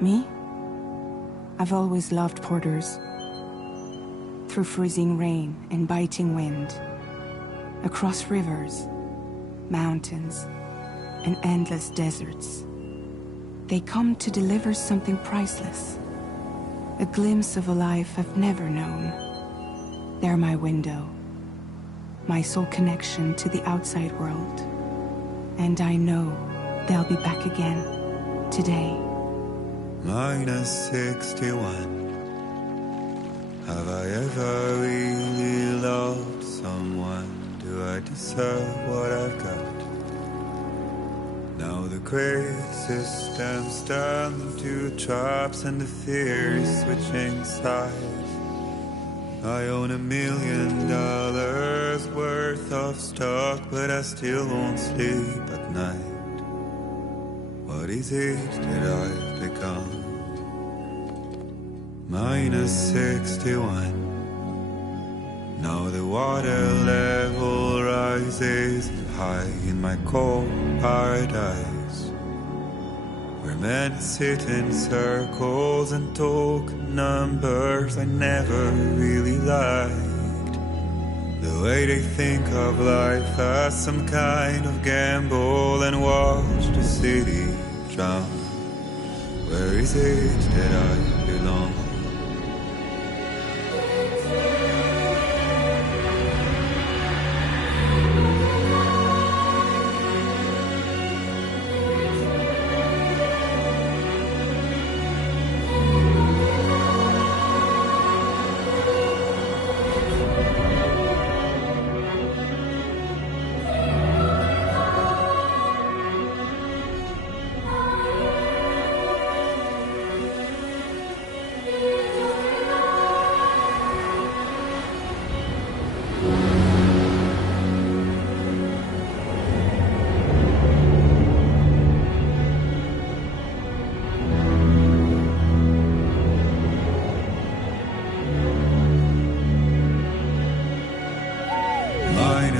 Me? I've always loved porters. Through freezing rain and biting wind, across rivers, mountains, and endless deserts, they come to deliver something priceless, a glimpse of a life I've never known. They're my window, my sole connection to the outside world, and I know they'll be back again today. -61. Have I ever really loved someone? Do I deserve what I've got? Now the crazy systems turn them to traps and the fears switching sides. I own $1 million worth of stock, but I still won't sleep at night. What is it that I've become? -61. Now the water level rises high in my cold paradise, where men sit in circles and talk numbers I never really liked. The way they think of life as some kind of gamble and watch the city drown. Where is it that I belong?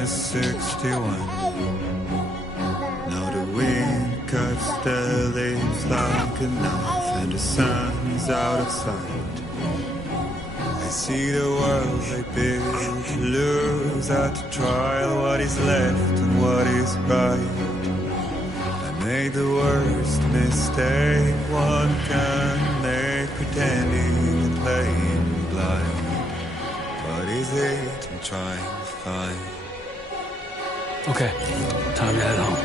-61. Now the wind cuts the leaves like a knife, and the sun's out of sight. I see the world they build to lose at the trial, what is left and what is right. I made the worst mistake one can make, pretending and playing blind. What is it I'm trying to find? Okay, time to head home.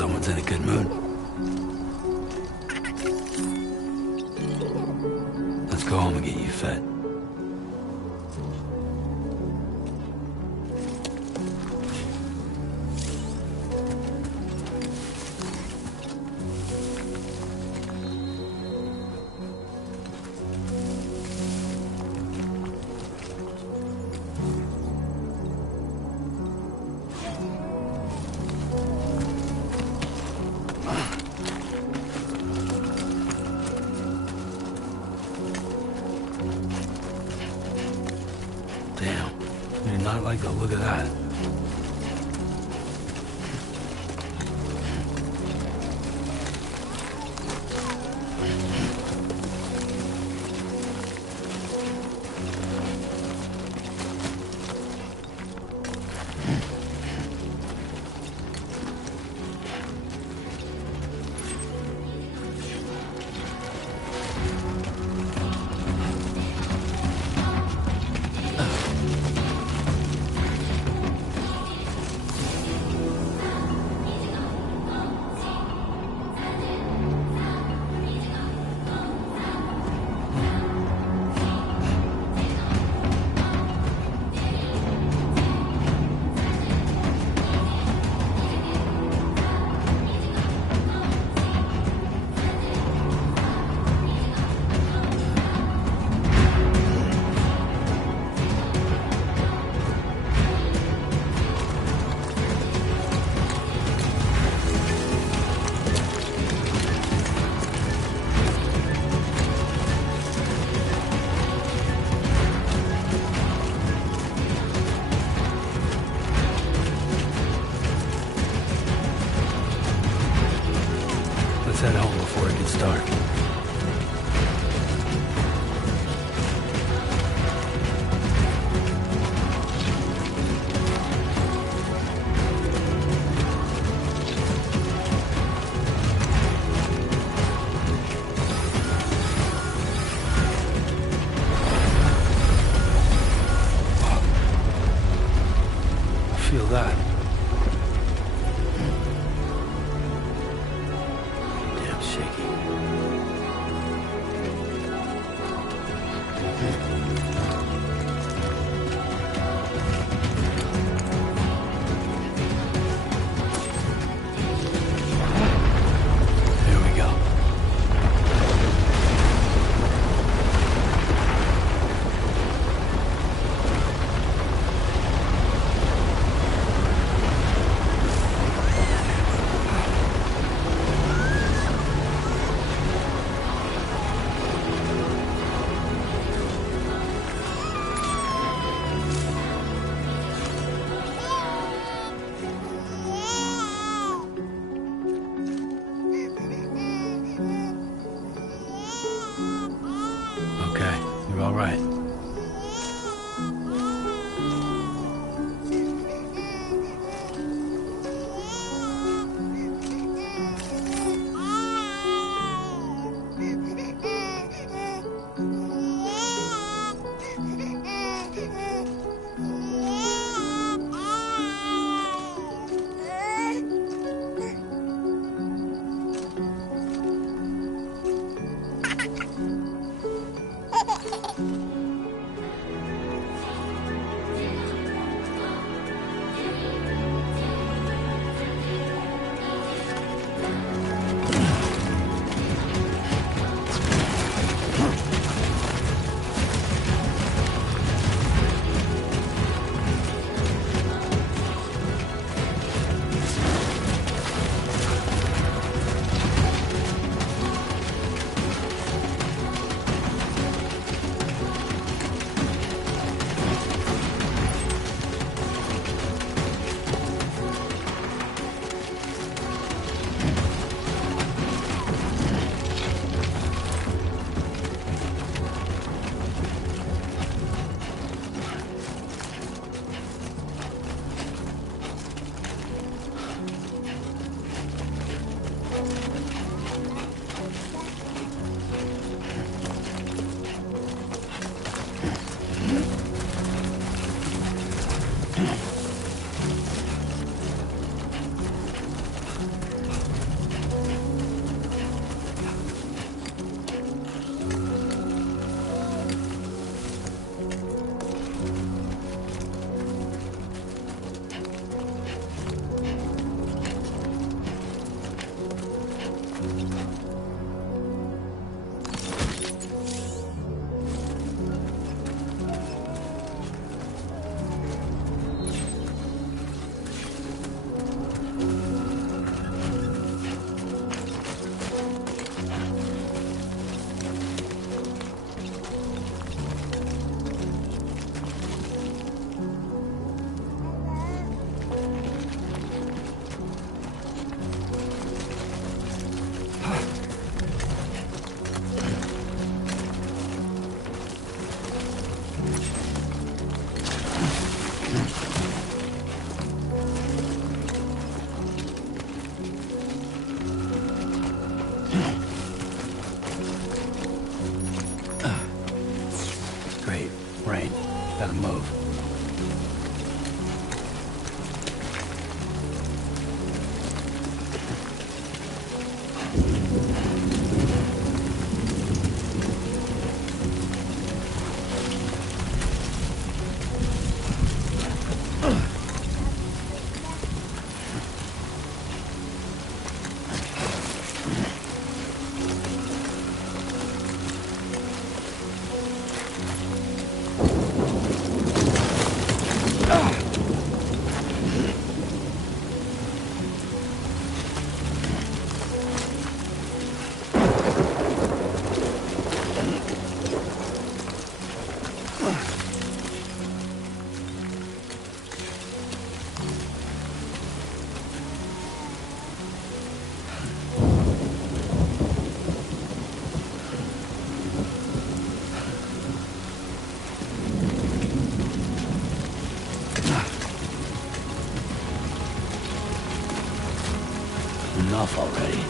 Someone's in a good mood. Let's go. go home and get you fed. Damn, I did not like the look of that. Let's head home before it gets dark. Feel that? Damn shaky. Here we go. Enough already.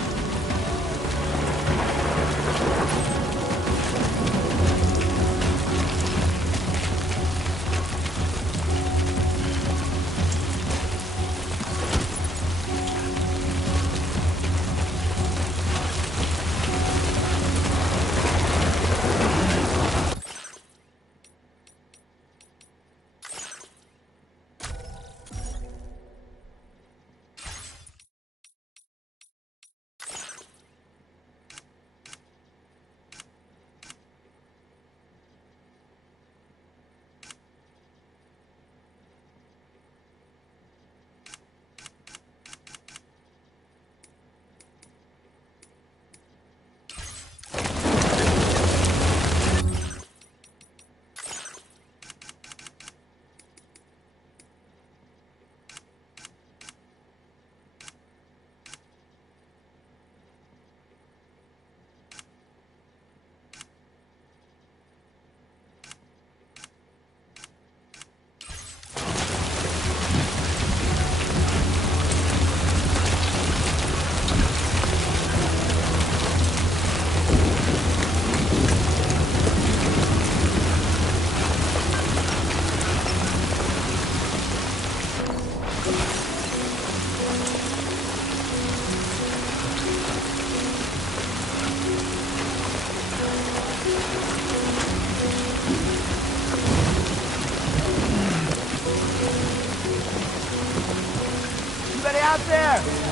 Anybody out there?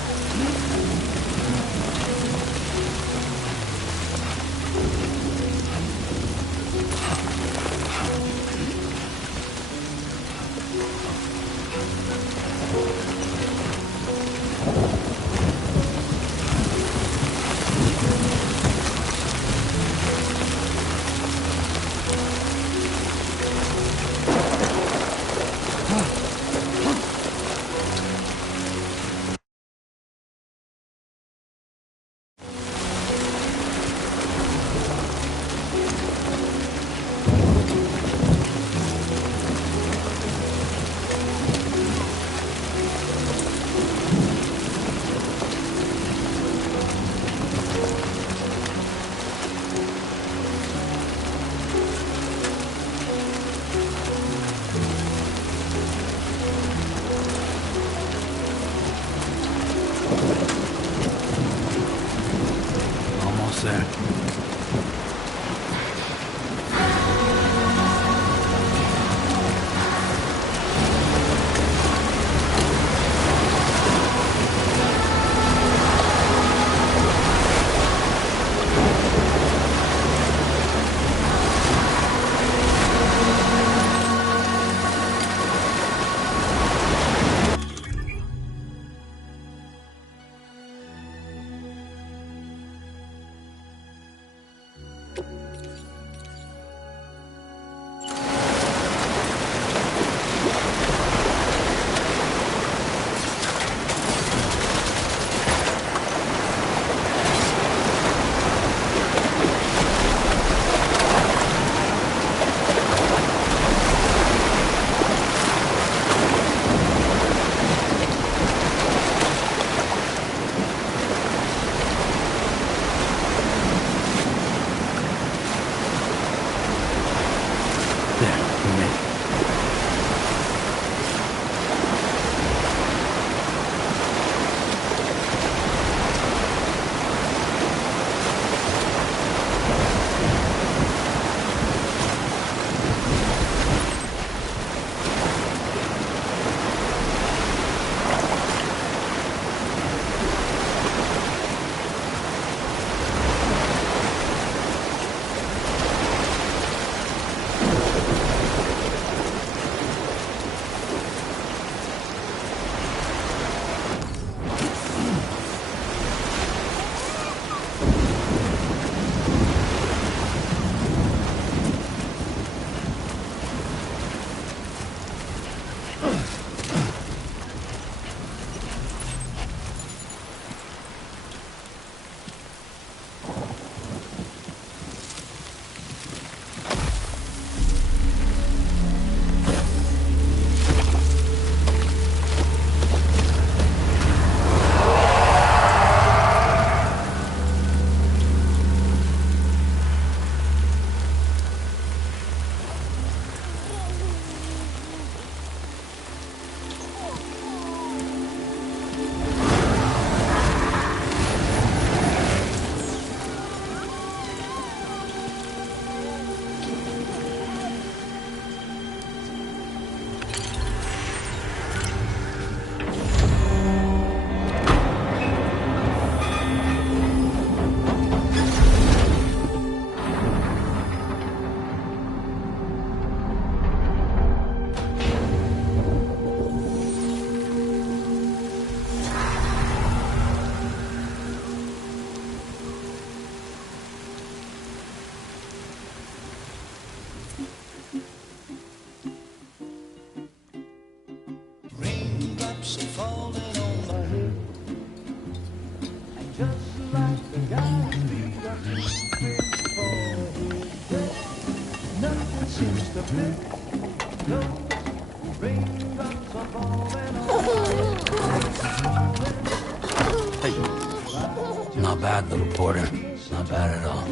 Almost there. Not bad, little porter. Not bad at all.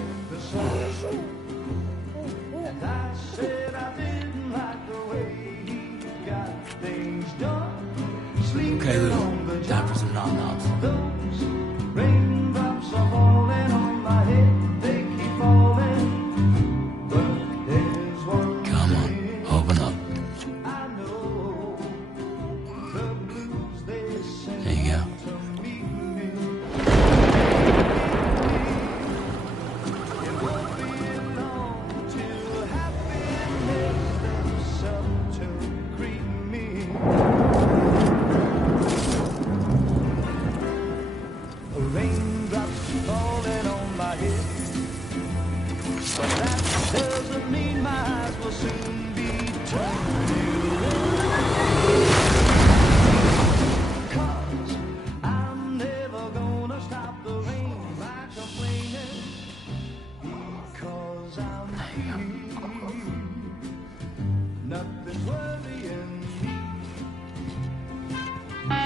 Okay, little. Time for some nom-noms. Raindrops are falling on my head, they keep falling. But there's one Come on, open up. I know, the blues they sing There you go. to meet me. It won't be long till happiness steps up to greet me. Raindrops falling on my head, but that doesn't mean my eyes will soon be turned to red. 'Cause I'm never gonna stop the rain by complaining, because I'm free. Nothing's worrying me.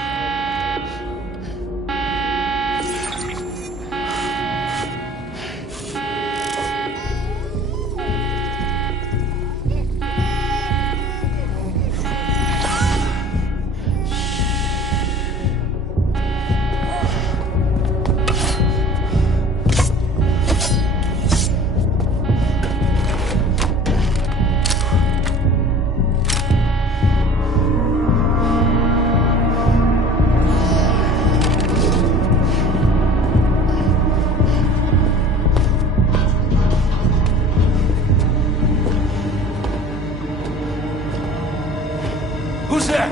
Who's there?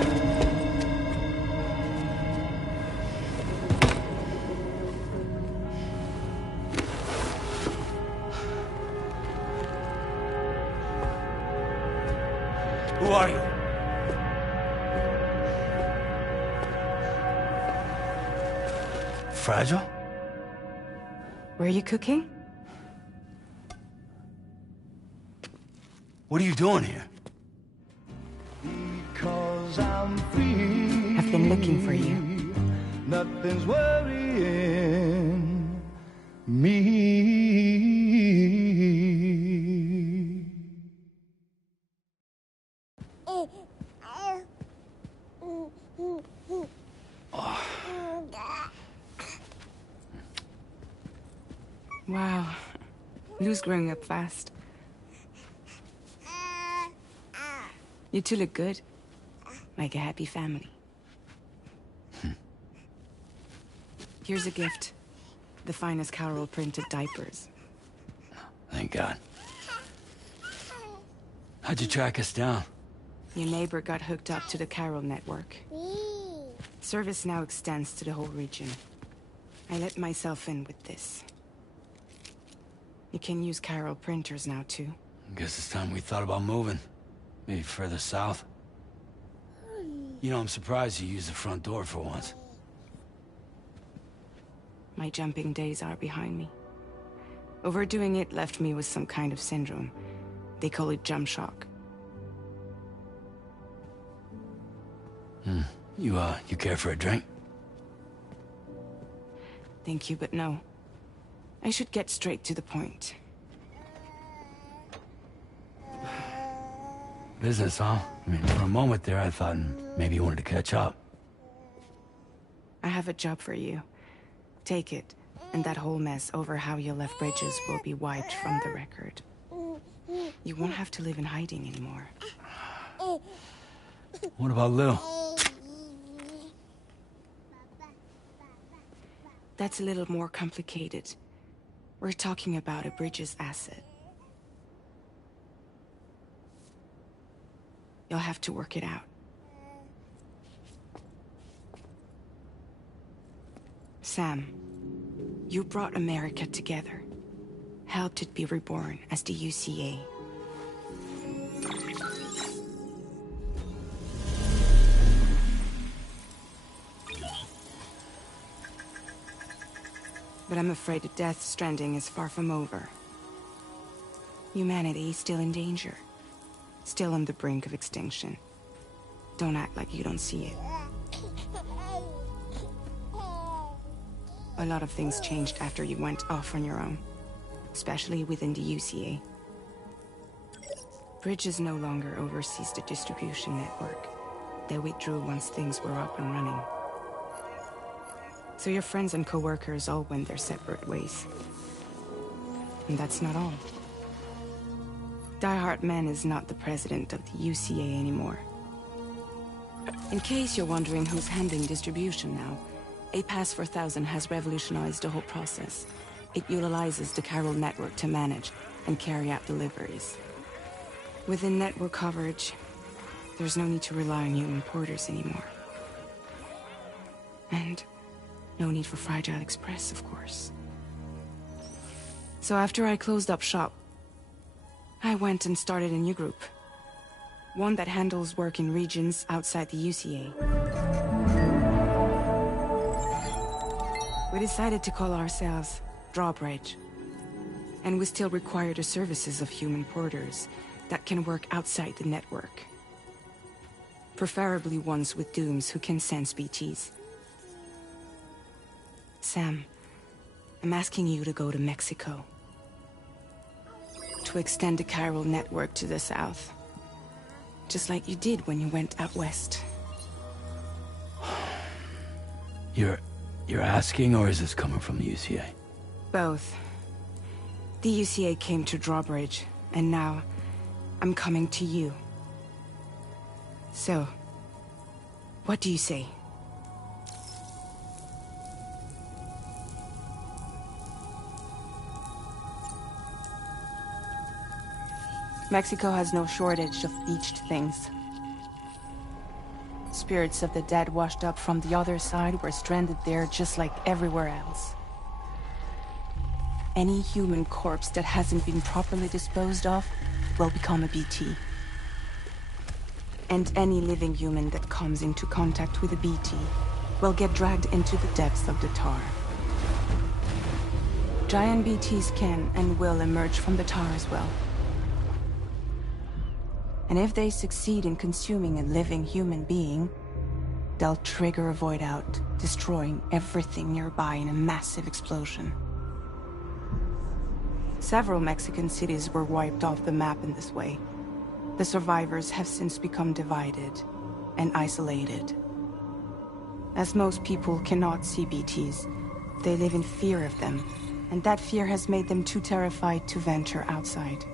Who are you? Fragile? Were you cooking? What are you doing here? Because I'm free. I've been looking for you. Nothing's worrying me. Wow. Lou's growing up fast. You two look good. Like a happy family. Here's a gift. The finest Carol printed diapers. Thank God. How'd you track us down? Your neighbor got hooked up to the Carol network. Service now extends to the whole region. I let myself in with this. You can use Carol printers now, too. Guess it's time we thought about moving. Maybe further south. You know, I'm surprised you used the front door for once. My jumping days are behind me. Overdoing it left me with some kind of syndrome. They call it jump shock. You care for a drink? Thank you, but no. I should get straight to the point. Business, huh? I mean, for a moment there, I thought maybe you wanted to catch up. I have a job for you. Take it, and that whole mess over how you left Bridges will be wiped from the record. You won't have to live in hiding anymore. What about Lil? That's a little more complicated. We're talking about a Bridges asset. You'll have to work it out. Sam, you brought America together. Helped it be reborn as the UCA. But I'm afraid the death Stranding is far from over. Humanity is still in danger. Still on the brink of extinction. Don't act like you don't see it. A lot of things changed after you went off on your own, especially within the UCA. Bridges no longer oversees the distribution network. They withdrew once things were up and running. So your friends and co-workers all went their separate ways. And that's not all. Die Hartman is not the president of the UCA anymore. In case you're wondering who's handling distribution now, A Pass 4000 has revolutionized the whole process. It utilizes the chiral network to manage and carry out deliveries. Within network coverage, there's no need to rely on human porters anymore. And no need for Fragile Express, of course. So after I closed up shop, I went and started a new group. One that handles work in regions outside the UCA. We decided to call ourselves Drawbridge. And we still require the services of human porters that can work outside the network. Preferably ones with dooms who can sense BTs. Sam, I'm asking you to go to Mexico. To extend the chiral network to the south. Just like you did when you went out west. You're asking, or is this coming from the UCA? Both. The UCA came to Drawbridge, and now I'm coming to you. So, what do you say? Mexico has no shortage of beached things. Spirits of the dead washed up from the other side were stranded there just like everywhere else. Any human corpse that hasn't been properly disposed of will become a BT. And any living human that comes into contact with a BT will get dragged into the depths of the tar. Giant BTs can and will emerge from the tar as well. And if they succeed in consuming a living human being, they'll trigger a void out, destroying everything nearby in a massive explosion. Several Mexican cities were wiped off the map in this way. The survivors have since become divided and isolated. As most people cannot see BTs, they live in fear of them, and that fear has made them too terrified to venture outside.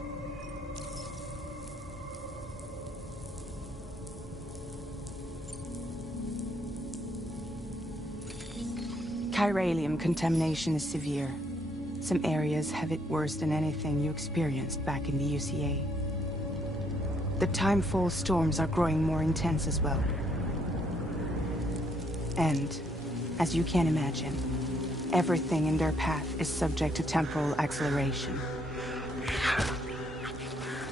Chiralium contamination is severe. Some areas have it worse than anything you experienced back in the UCA. The timefall storms are growing more intense as well. And, as you can imagine, everything in their path is subject to temporal acceleration.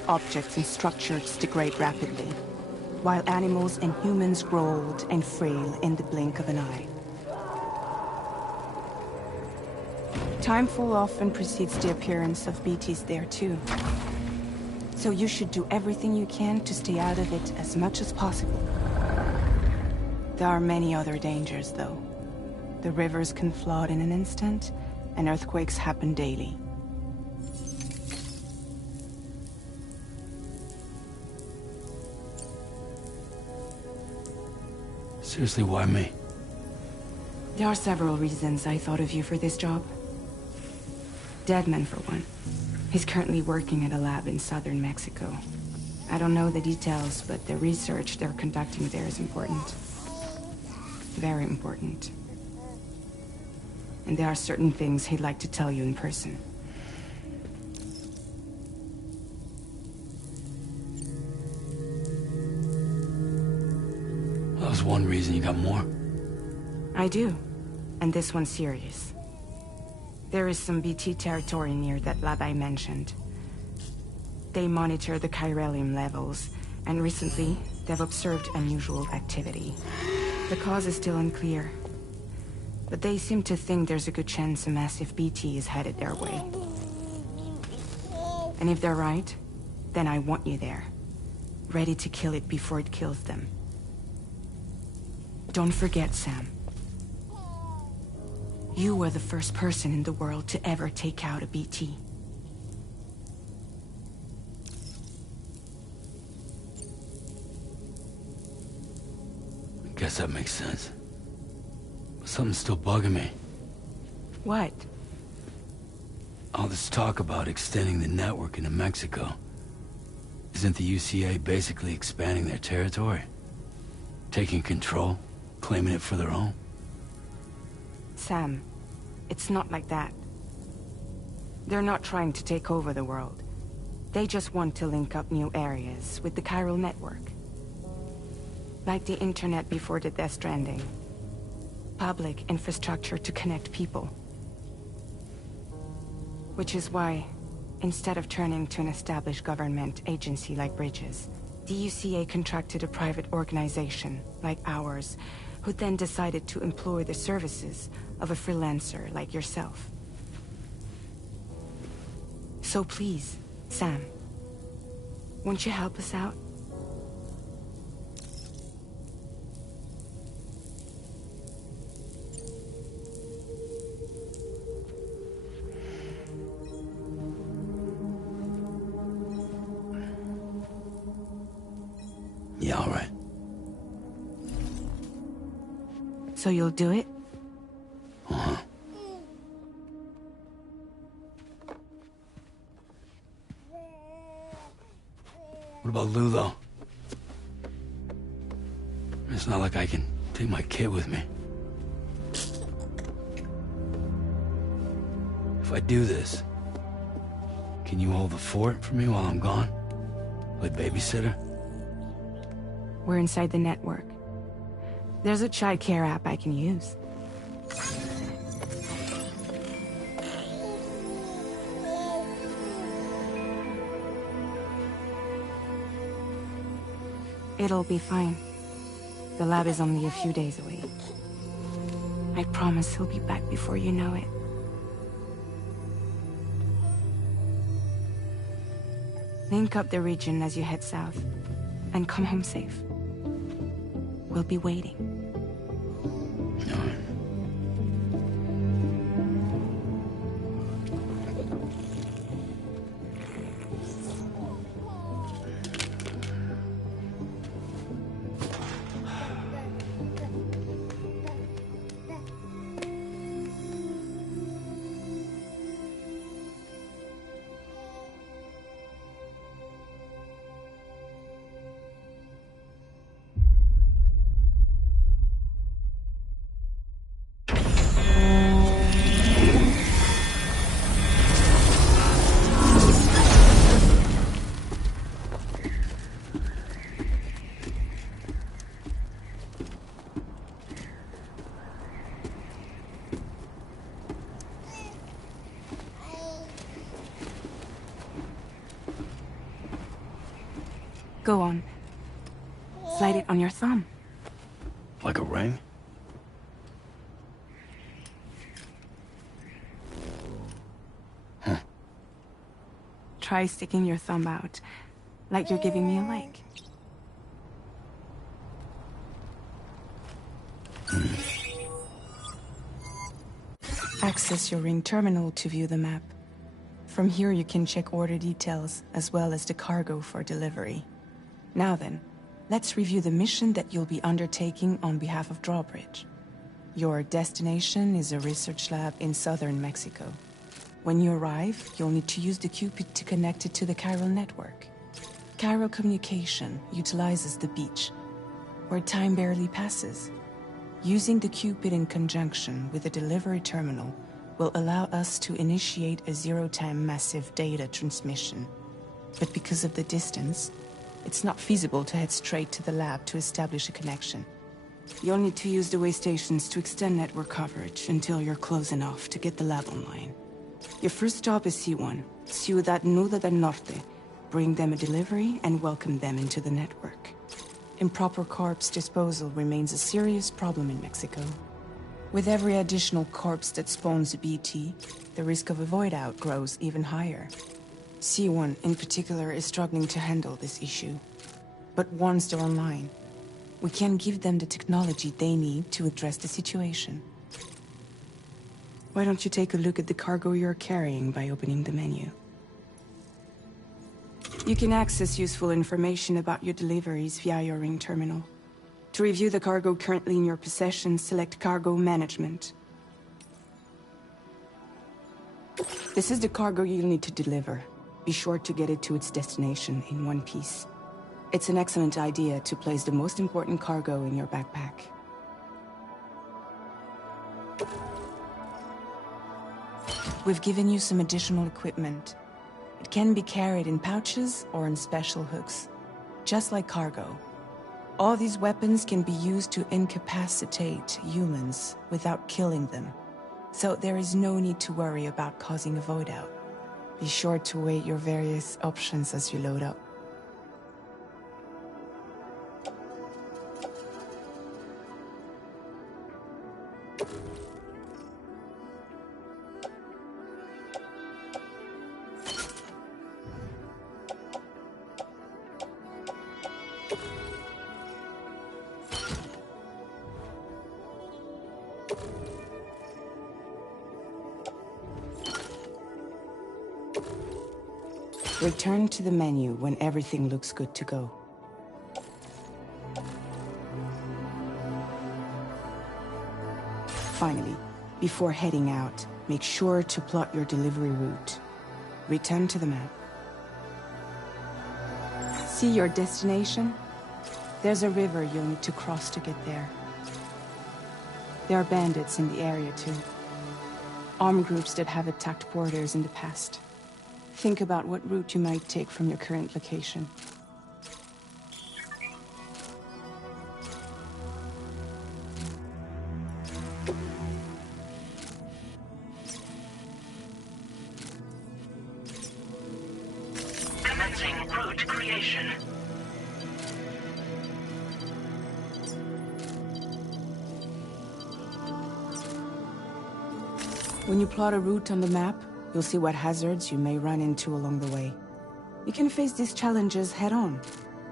Objects and structures degrade rapidly, while animals and humans grow old and frail in the blink of an eye. Timefall often precedes the appearance of BTs there too. So you should do everything you can to stay out of it as much as possible. There are many other dangers though. The rivers can flood in an instant, and earthquakes happen daily. Seriously, why me? There are several reasons I thought of you for this job. Deadman, for one. He's currently working at a lab in southern Mexico. I don't know the details, but the research they're conducting there is important. Very important. And there are certain things he'd like to tell you in person. That was one reason. You got more? I do. And this one's serious. There is some BT territory near that lab I mentioned. They monitor the chiralium levels, and recently, they've observed unusual activity. The cause is still unclear, but they seem to think there's a good chance a massive BT is headed their way. And if they're right, then I want you there, ready to kill it before it kills them. Don't forget, Sam. You were the first person in the world to ever take out a BT. I guess that makes sense. But something's still bugging me. What? All this talk about extending the network into Mexico. Isn't the UCA basically expanding their territory? Taking control, claiming it for their own? Sam, it's not like that. They're not trying to take over the world. They just want to link up new areas with the chiral network. Like the internet before the Death Stranding. Public infrastructure to connect people. Which is why, instead of turning to an established government agency like Bridges, the UCA contracted a private organization, like ours, who then decided to employ the services of a freelancer like yourself. So please, Sam, won't you help us out? Yeah, all right. So you'll do it? Uh-huh. What about Lou, though? It's not like I can take my kid with me. If I do this, can you hold the fort for me while I'm gone? Play babysitter? We're inside the network. There's a child care app I can use. It'll be fine. The lab is only a few days away. I promise he'll be back before you know it. Link up the region as you head south, and come home safe. We'll be waiting. All right. Go on. Slide it on your thumb. Like a ring? Huh. Try sticking your thumb out, like you're giving me a like. Access your ring terminal to view the map. From here you can check order details, as well as the cargo for delivery. Now then, let's review the mission that you'll be undertaking on behalf of Drawbridge. Your destination is a research lab in southern Mexico. When you arrive, you'll need to use the Cupid to connect it to the chiral network. Chiral communication utilizes the beach, where time barely passes. Using the Cupid in conjunction with the delivery terminal will allow us to initiate a zero-time massive data transmission. But because of the distance, it's not feasible to head straight to the lab to establish a connection. You'll need to use the way stations to extend network coverage until you're close enough to get the lab online. Your first stop is C1, Ciudad Nuda del Norte. Bring them a delivery and welcome them into the network. Improper corpse disposal remains a serious problem in Mexico. With every additional corpse that spawns a BT, the risk of a void out grows even higher. C1 in particular is struggling to handle this issue. But once they're online, we can give them the technology they need to address the situation. Why don't you take a look at the cargo you're carrying by opening the menu? You can access useful information about your deliveries via your ring terminal. To review the cargo currently in your possession, select Cargo Management. This is the cargo you'll need to deliver. Be sure to get it to its destination in one piece. It's an excellent idea to place the most important cargo in your backpack. We've given you some additional equipment. It can be carried in pouches or in special hooks, just like cargo. All these weapons can be used to incapacitate humans without killing them, so there is no need to worry about causing a void out. Be sure to weigh your various options as you load up. Return to the menu when everything looks good to go. Finally, before heading out, make sure to plot your delivery route. Return to the map. See your destination? There's a river you'll need to cross to get there. There are bandits in the area too. Armed groups that have attacked porters in the past. Think about what route you might take from your current location. Commencing route creation. When you plot a route on the map, you'll see what hazards you may run into along the way. You can face these challenges head-on,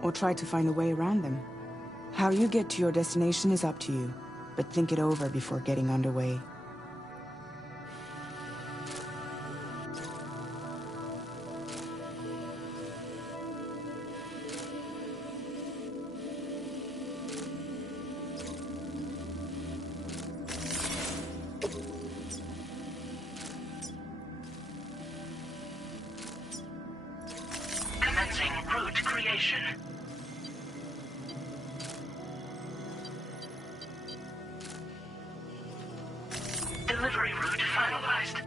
or try to find a way around them. How you get to your destination is up to you, but think it over before getting underway. Commencing route creation. Delivery route finalized.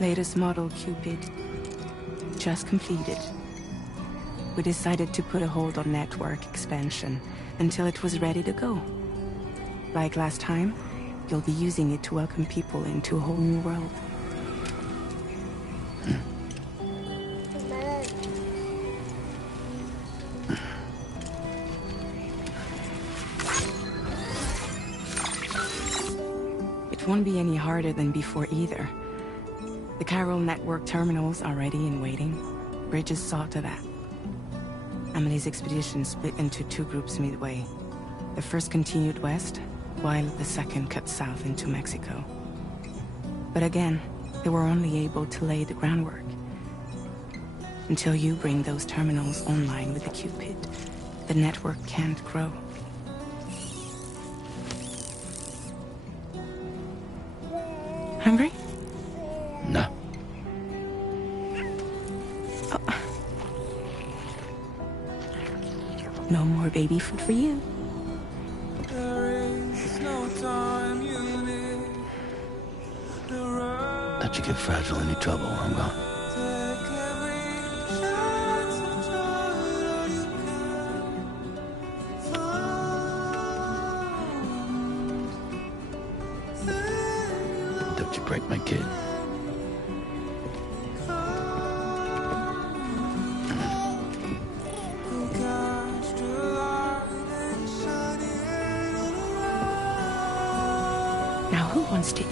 Latest model Cupid. Just completed. We decided to put a hold on network expansion until it was ready to go. Like last time, you'll be using it to welcome people into a whole new world. It won't be any harder than before either. The Chiral network terminals are ready and waiting. Bridges saw to that. Emily's expedition split into two groups midway. The first continued west, while the second cut south into Mexico. But again, they were only able to lay the groundwork. Until you bring those terminals online with the Cupid, the network can't grow. Hungry? No. No more baby food for you. Let you get fragile any trouble while I'm gone. Don't you break my kid. Now who wants to eat?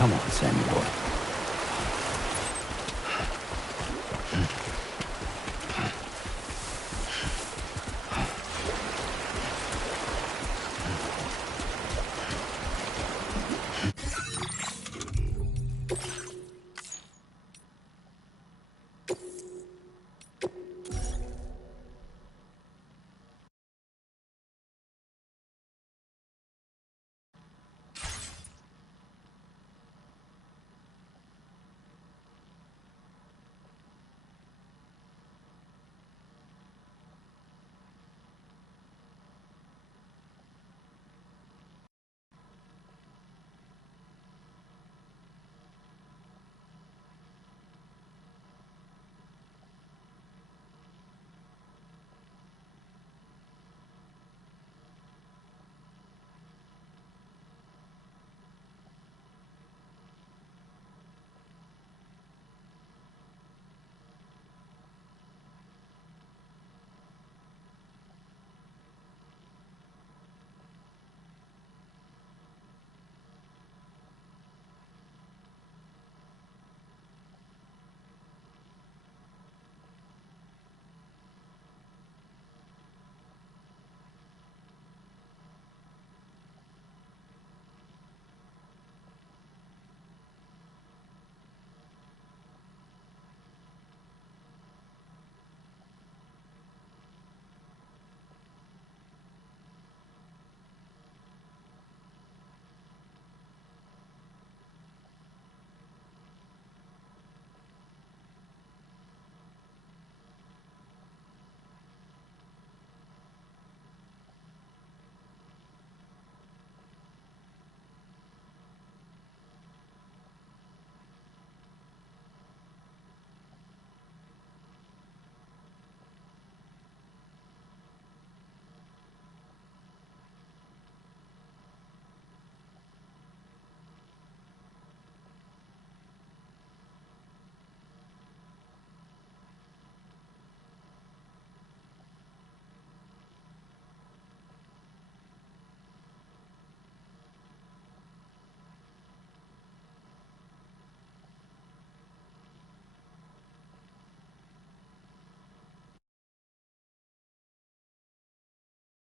Come on, Sammy boy.